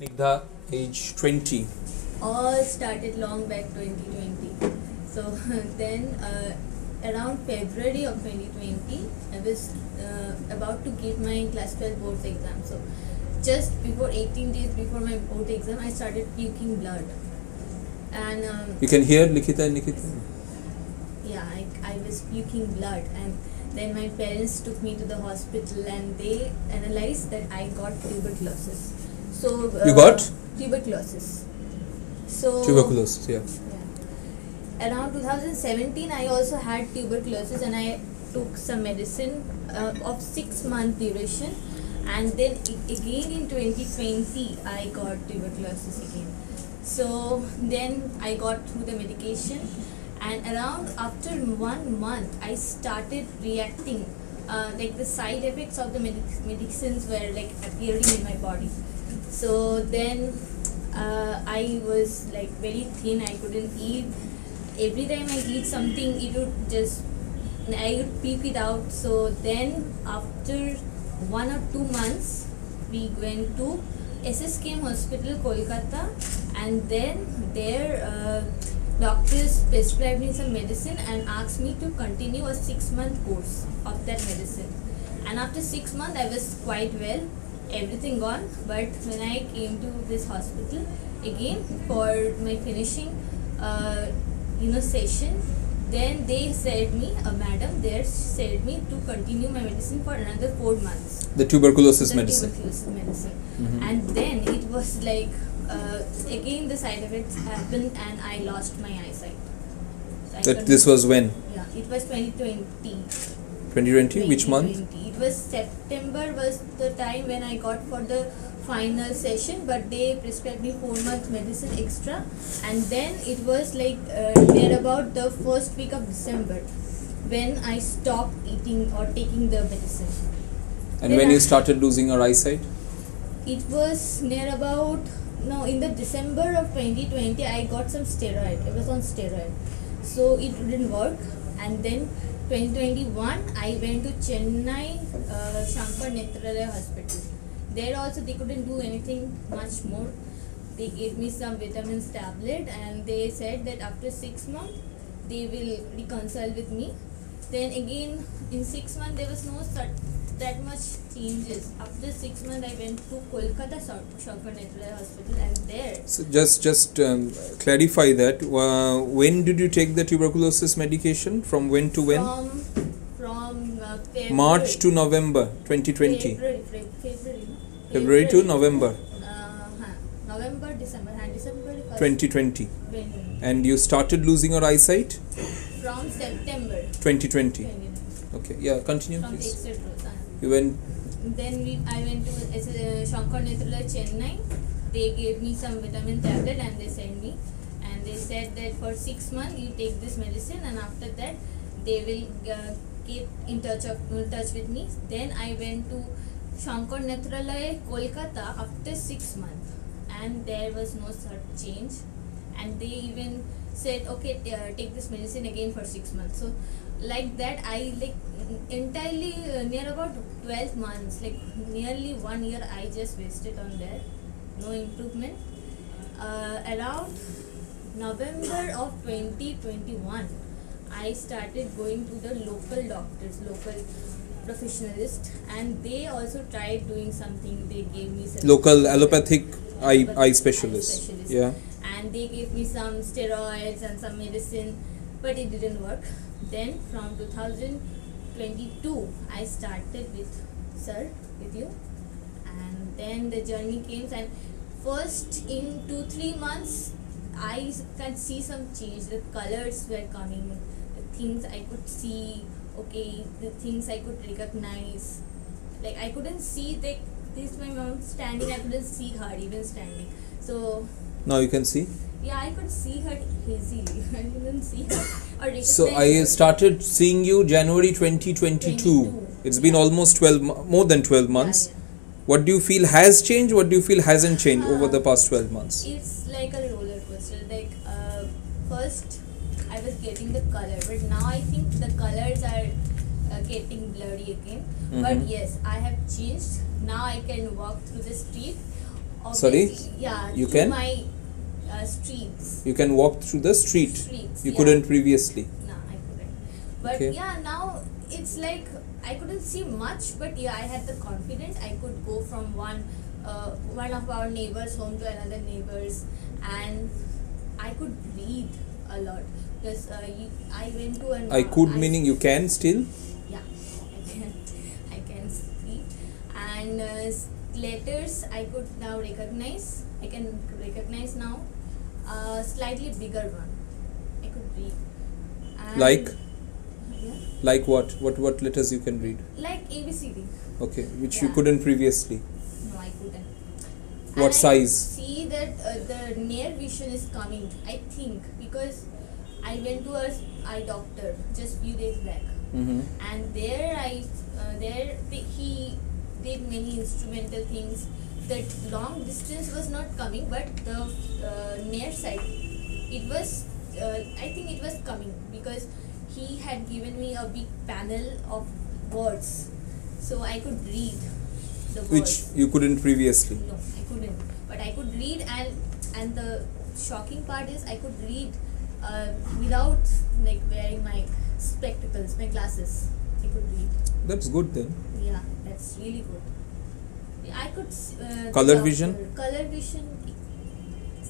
Snigdha, age 20. All started long back 2020. So then around February of 2020, I was about to give my class 12 boards exam. So just before 18 days before my board exam, I started puking blood. And You can hear Likita and Nikita? yeah, I was puking blood, and then my parents took me to the hospital and they analyzed that I got tuberculosis. So You got? Tuberculosis. So Tuberculosis, yeah. around 2017 I also had tuberculosis, and I took some medicine of 6 month duration, and then again in 2020 I got tuberculosis again. So then I got through the medication, and around after 1 month I started reacting, like the side effects of the medicines were like appearing in my body. So then I was like very thin, I couldn't eat. Every time I eat something, I would puke it out. So then after 1 or 2 months, we went to SSKM Hospital, Kolkata, and then their doctors prescribed me some medicine and asked me to continue a 6-month course of that medicine. And after 6 months, I was quite well, everything gone. But when I came to this hospital again for my finishing session, then they said me, madam there said me to continue my medicine for another 4 months. The tuberculosis medicine. Tuberculosis medicine. Mm-hmm. And then it was like, again the side effects happened and I lost my eyesight. So This was when? Yeah, it was 2020. 2020? Which month? 2020. It was September was the time when I got for the final session, but they prescribed me 4 months medicine extra, and then it was like near about the first week of December when I stopped eating or taking the medicine. And then when you started losing your eyesight? It was near about, no, in the December of 2020 I got some steroid. I was on steroid, so it didn't work. And then 2021 I went to Chennai Shankar Netralaya Hospital. There also they couldn't do anything much more. They gave me some vitamins tablet, and they said that after 6 months they will reconcile with me. Then again in 6 months there was no that much changes. After 6 months I went to Kolkata Shankar Netralaya Hospital, and there. So just clarify that. When did you take the tuberculosis medication? From when to when? From February. March to November 2020. February to November. November, December, and December 2020. And you started losing your eyesight? From September 2020. Okay, yeah, continue from please. the exit road. You went. Then I went to Shankar Netralaya Chennai. They gave me some vitamin tablet and they sent me. And they said that for 6 months you take this medicine, and after that they will keep in touch with me. Then I went to Shankar Netralaya Kolkata after 6 months, and there was no such change. And they even said, okay, take this medicine again for 6 months. So like that I entirely near about 12 months, like nearly 1 year I just wasted on that. No improvement. Around November of 2021 I started going to the local doctors, local professionalists, and they also tried doing something. They gave me some Local allopathic eye specialist. Yeah. And they gave me some steroids and some medicine, but it didn't work. Then from 2022 I started with you, and then the journey came, and first in 2-3 months I can see some change. The colors were coming, the things I could see, okay, the things I could recognize. Like I couldn't see this my mom standing, I couldn't see her even standing. So Now you can see? yeah, I could see her easily. I didn't see her or recognize So I her. started seeing you January 2022. 22. It's been almost more than 12 months. Yeah. What do you feel has changed? What do you feel hasn't changed over the past 12 months? It's like a roller coaster. Like first I was getting the color, but now I think the colors are getting blurry again. But yes, I have changed. Now I can walk through the street Sorry? Obviously, yeah, You through can? my streets. You can walk through the street. Streets. You yeah. couldn't previously. No, I couldn't. But Okay. yeah, now it's like I couldn't see much, but yeah, I had the confidence. I could go from one of our neighbors' home to another neighbor's, and I could breathe a lot. Because I went to an. I could meaning you can still. Yeah, I can speak, and letters I could now recognize. I can recognize now. Slightly bigger one. I could read. And Like? Yeah. Like what? What letters you can read? Like ABCD. Okay, which you Yeah. couldn't previously. No, I couldn't. What And size? I see that the near vision is coming. I think because I went to a eye doctor just few days back, Mm-hmm. and he did many instrumental things. That long distance was not coming, but the near side, it was. I think it was coming because he had given me a big panel of words, so I could read the words. Which you couldn't previously. No, I couldn't. But I could read, and the shocking part is I could read without like wearing my spectacles, my glasses. I could read. That's good then. Yeah, that's really good. I could. Color doctor- vision? Color vision,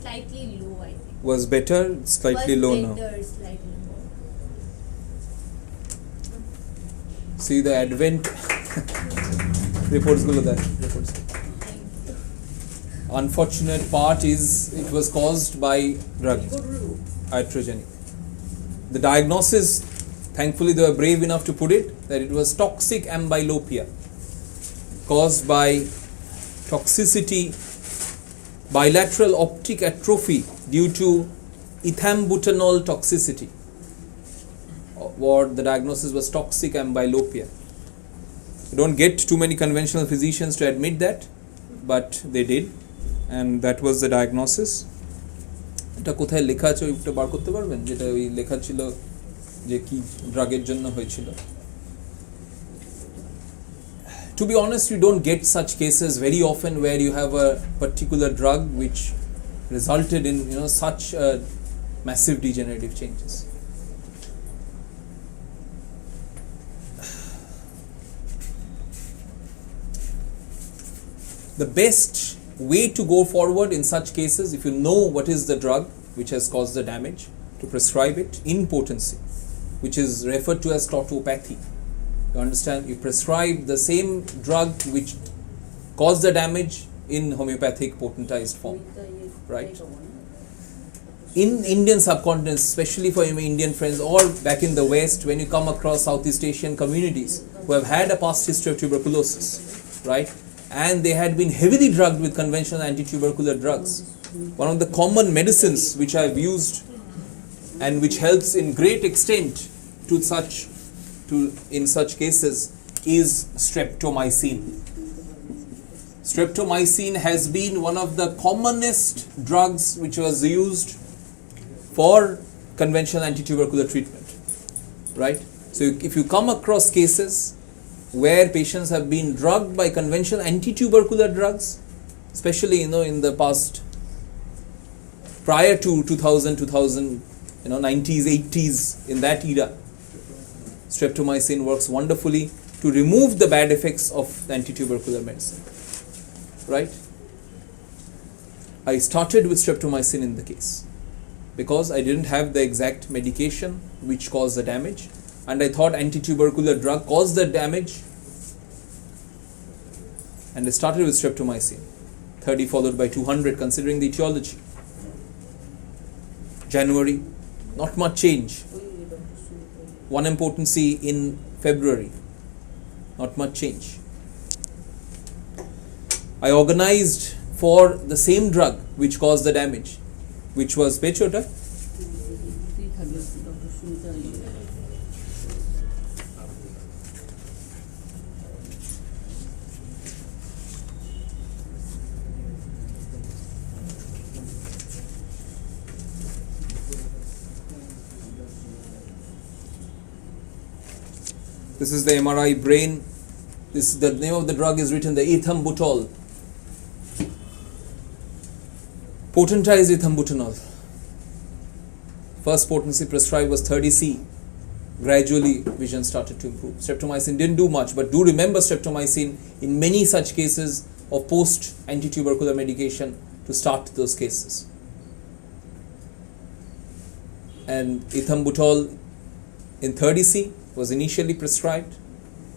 slightly low. I think. Was better, slightly Was low now. better, slightly low. See the advent reports gulo there. Reports. Unfortunate part is it was caused by drug, iatrogenic. The diagnosis, thankfully they were brave enough to put it, that it was toxic amblyopia caused by toxicity, bilateral optic atrophy due to ethambutol toxicity, or the diagnosis was toxic amblyopia. You don't get too many conventional physicians to admit that, but they did, and that was the diagnosis. এটা কোথায় লেখা আছে ওইটা বার করতে পারবেন, যেটা ওই লেখা ছিল যে কি ড্রাগের জন্য হয়েছিল? To be honest, you don't get such cases very often where you have a particular drug which resulted in such massive degenerative changes. The best way to go forward in such cases, if you know what is the drug which has caused the damage, to prescribe it in potency, which is referred to as tautopathy. You understand? You prescribe the same drug which caused the damage in homeopathic potentized form, right? In Indian subcontinent, especially for my Indian friends, or back in the West, when you come across Southeast Asian communities who have had a past history of tuberculosis, right? And they had been heavily drugged with conventional anti-tubercular drugs. One of the common medicines which I've used and which helps in great extent in such cases is streptomycin. Streptomycin has been one of the commonest drugs which was used for conventional anti-tubercular treatment, right? So if you come across cases where patients have been drugged by conventional anti-tubercular drugs, especially in the past, prior to 2000, 90s, 80s, in that era, streptomycin works wonderfully to remove the bad effects of the anti-tubercular medicine, right? I started with streptomycin in the case because I didn't have the exact medication which caused the damage, and I thought anti-tubercular drug caused the damage, and I started with streptomycin, 30 followed by 200 considering the etiology. January, not much change. 1 potency in February, not much change. I organized for the same drug which caused the damage, which was Pechota. This is the MRI brain. The name of the drug is written, the ethambutol. Potentized ethambutol. First potency prescribed was 30C. Gradually vision started to improve. Streptomycin didn't do much, but do remember streptomycin in many such cases of post anti-tubercular medication to start those cases. And ethambutol in 30C was initially prescribed,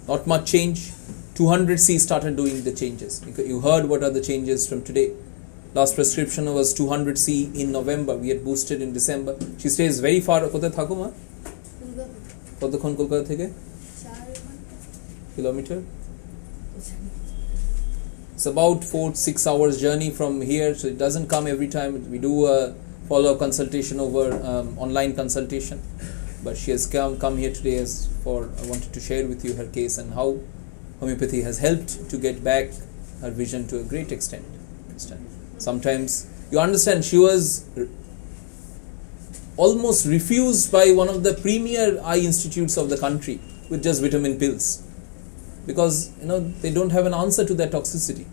not much change. 200C started doing the changes. You heard what are the changes from today. Last prescription was 200C in November. We had boosted in December. She stays very far. কোথায় থাকো মা? কতক্ষণ কলকাতা থেকে? 4 kilometre. It's about 4-6 hours journey from here, so it doesn't come every time. We do a follow-up consultation over online consultation, but she has come here today I wanted to share with you her case and how homeopathy has helped to get back her vision to a great extent. Sometimes you understand she was almost refused by one of the premier eye institutes of the country with just vitamin pills, because they don't have an answer to their toxicity.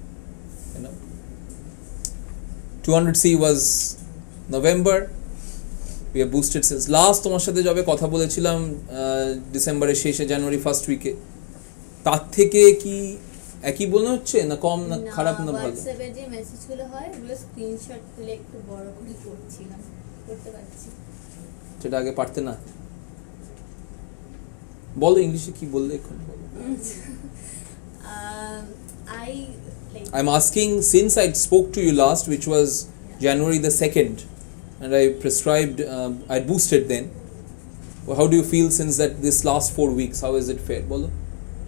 200C was November. We have boosted since last. তোমার সাথে যবে কথা বলেছিলাম ডিসেম্বরের শেষে January first উইকে, তার থেকে কি একই মনে হচ্ছে না কম না খারাপ না ভালো? হোয়াটসঅ্যাপে যে মেসেজগুলো হয় ওগুলো স্ক্রিনশট তুলে একটু বড় করে করছিলাম, করতে পারছি। সেটা আগে পারতে না? বলো ইংলিশে কি বললে এখন বলো। I'm asking, since I spoke to you last, which was January the 2nd, and I prescribed, I boosted then. Well, how do you feel since that this last 4 weeks? How has it fared? Bolo?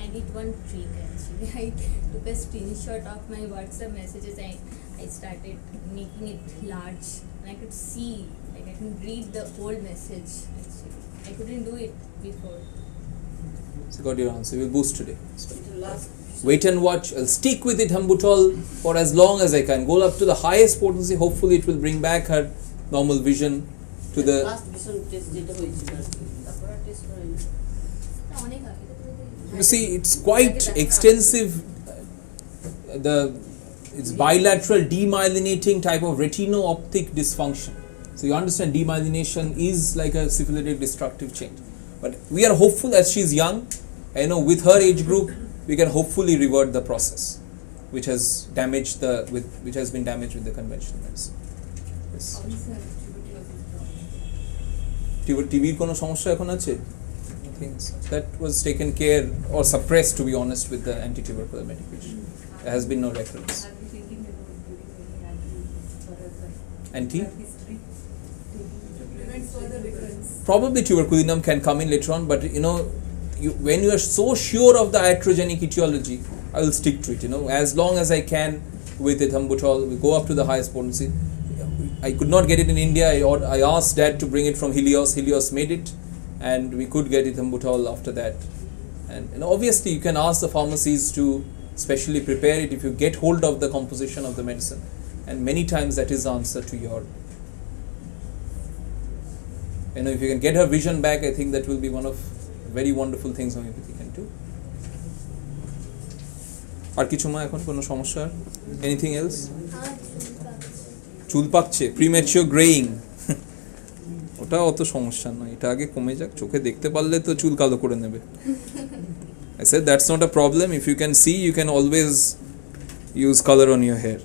I did one trick actually. I took a screenshot of my WhatsApp messages and I started making it large, and I could see, like I can read the whole message actually. I couldn't do it before. So got your answer. We'll boost today. So wait and watch. I'll stick with it ethambutol for as long as I can. Go up to the highest potency. Hopefully it will bring back her normal vision to the last vision test যেটা হয়েছিল তারপর test করেনি অনেক আগে। You see, it's quite extensive. It's bilateral demyelinating type of retino-optic dysfunction. So you understand, demyelination is like a syphilitic destructive change. But we are hopeful, as she's young, with her age group, we can hopefully revert the process, which has been damaged with the conventional medicine. Yes. টিবির কোনো সমস্যা এখন আছে? Things that was taken care or suppressed, to be honest, with the anti-tubercular medication. There has been no recurrence. Anti? Probably tuberculinum can come in later on, but when you are so sure of the iatrogenic etiology, I will stick to it. As long as I can with ethambutol, we go up to the highest potency. I could not get it in India. I asked Dad to bring it from Helios. Helios made it, and we could get ethambutol after that. And obviously, you can ask the pharmacies to specially prepare it if you get hold of the composition of the medicine. And many times that is the answer to your. If you can get her vision back, I think that will be one of very wonderful things homeopathy can do. আর কিছু মা এখন কোনো সমস্যা? Anything else? চুল পাকছে, premature greying. ওটা অত সমস্যা নয়, এটা আগে কমে যাক, চোখে দেখতে পারলে তো চুল কালো করে নেবে। I said that's not a problem. If you can see, you can always use color on your hair.